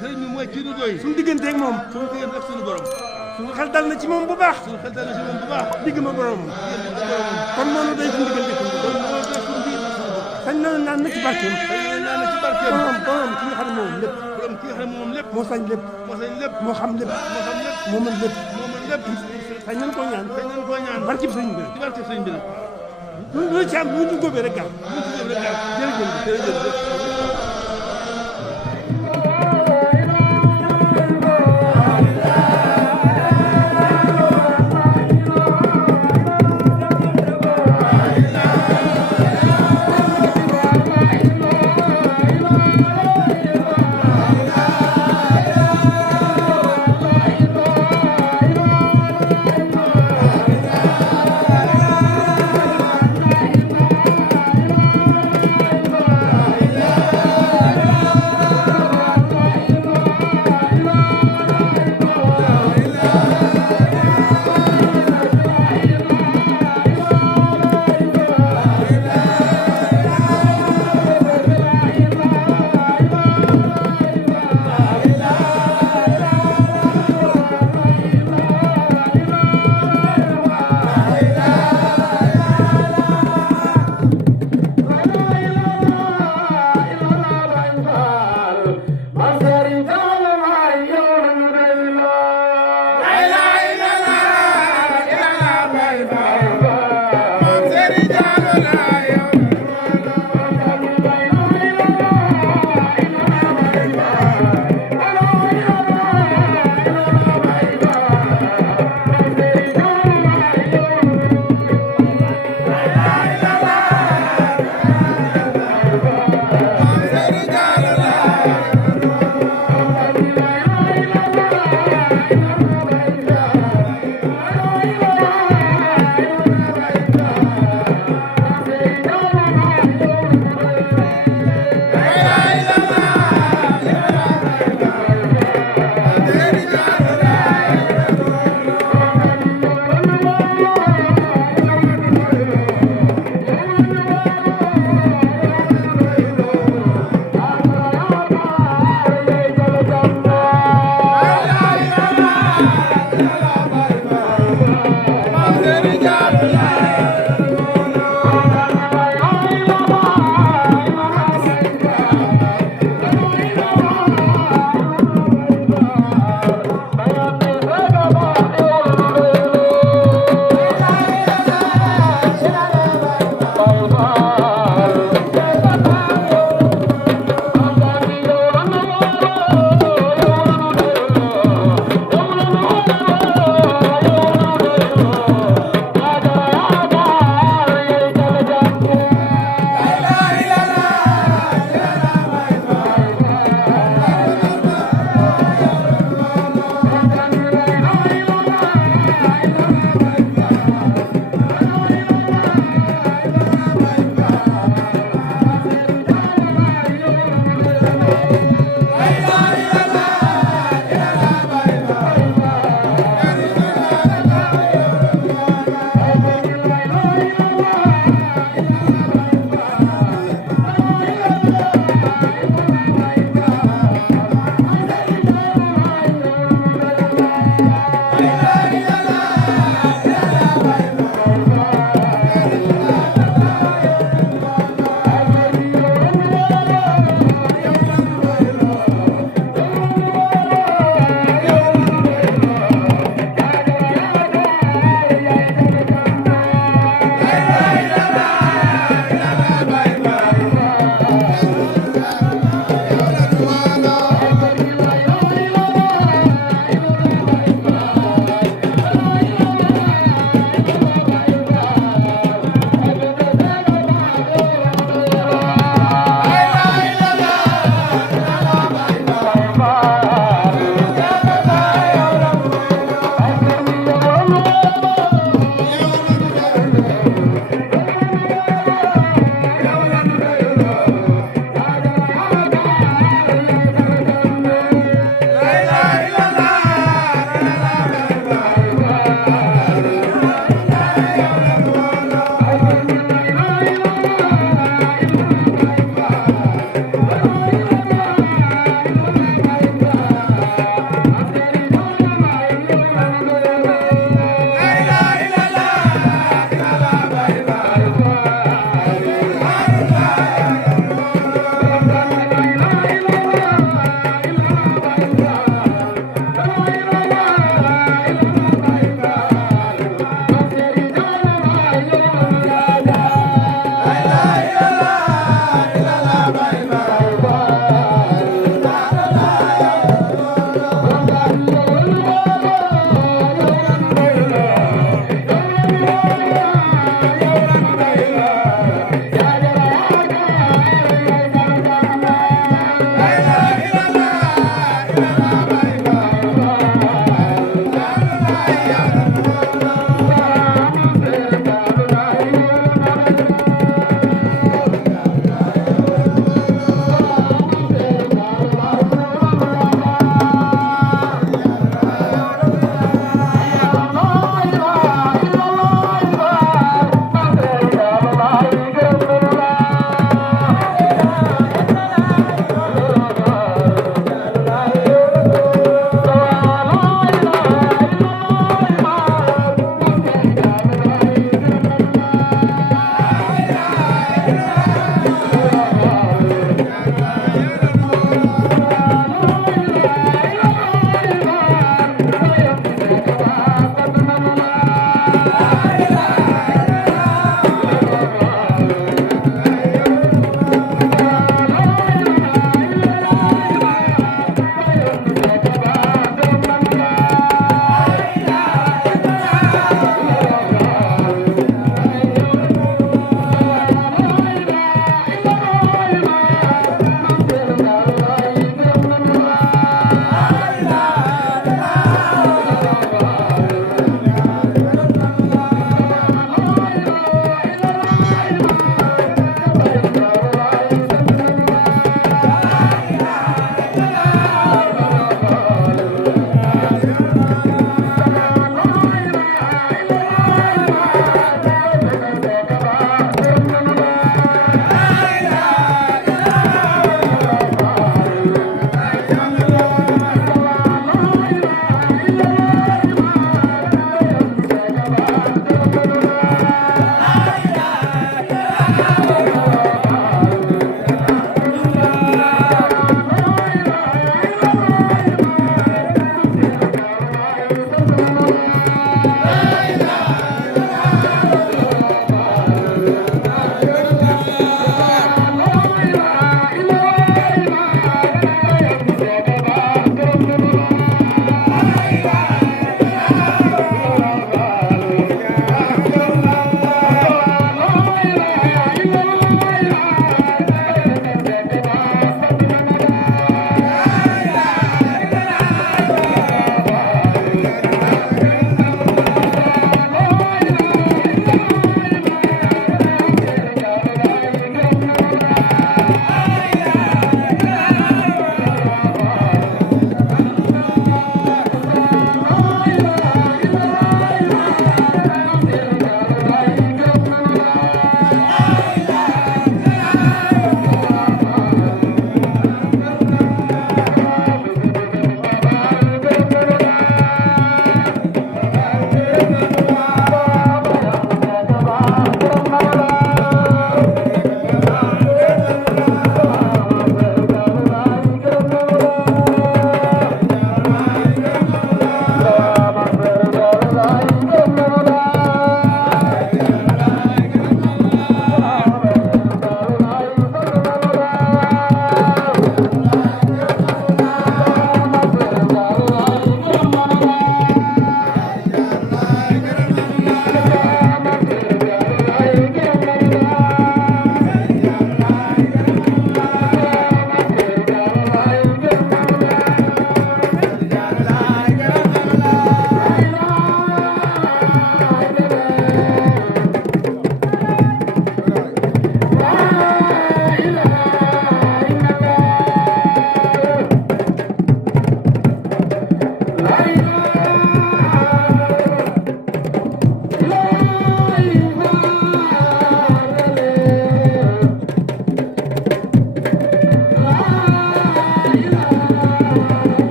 sëriñ bi mooy kii nu doy. suñu digganteeg moom. suñu diggante ak suñu borom. suñu xel dal na ci moom bu baax. suñu xel dal na ci moom bu baax. digg ma boromam. diggante ak boromam. kon noonu day suñu diggante suñu kon borom. loolu day suñu diggante ak suñu borom. sañ na naan na ci barkeem. xëy na ñaan na ci barkeem. borom ki nga xam ne moom lépp. borom ki nga xam ne moom lépp. moo sañ lépp. moo sañ lépp. moo xam lépp. moo xam lépp. moo mën lépp. moo mën lépp. sañ nañ koo ñaan. xëy nañ koo ñaan. barkib sëñ bi. ci barke sëñ bi la. lu ci am lu ñu góobee rek gaaw. lu ci def rek daal. jërëjëf jërëjëf. la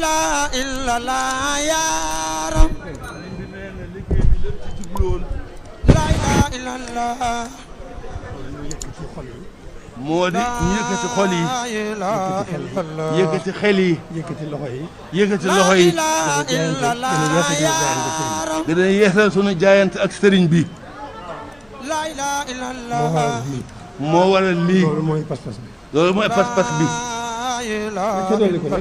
ilaha illallah yaram la ilaha illallah moo di ñu yëkkati xol yi yëkkati xel yi yëkkati loxo yi yëkkati loxo yi gën a yeesal sunu jaayante ak sëriñ bi la ilaha illallah moo waral lii loolu mooy pas-pas bi loolu mooy pas-pas bi ca dolli ko nag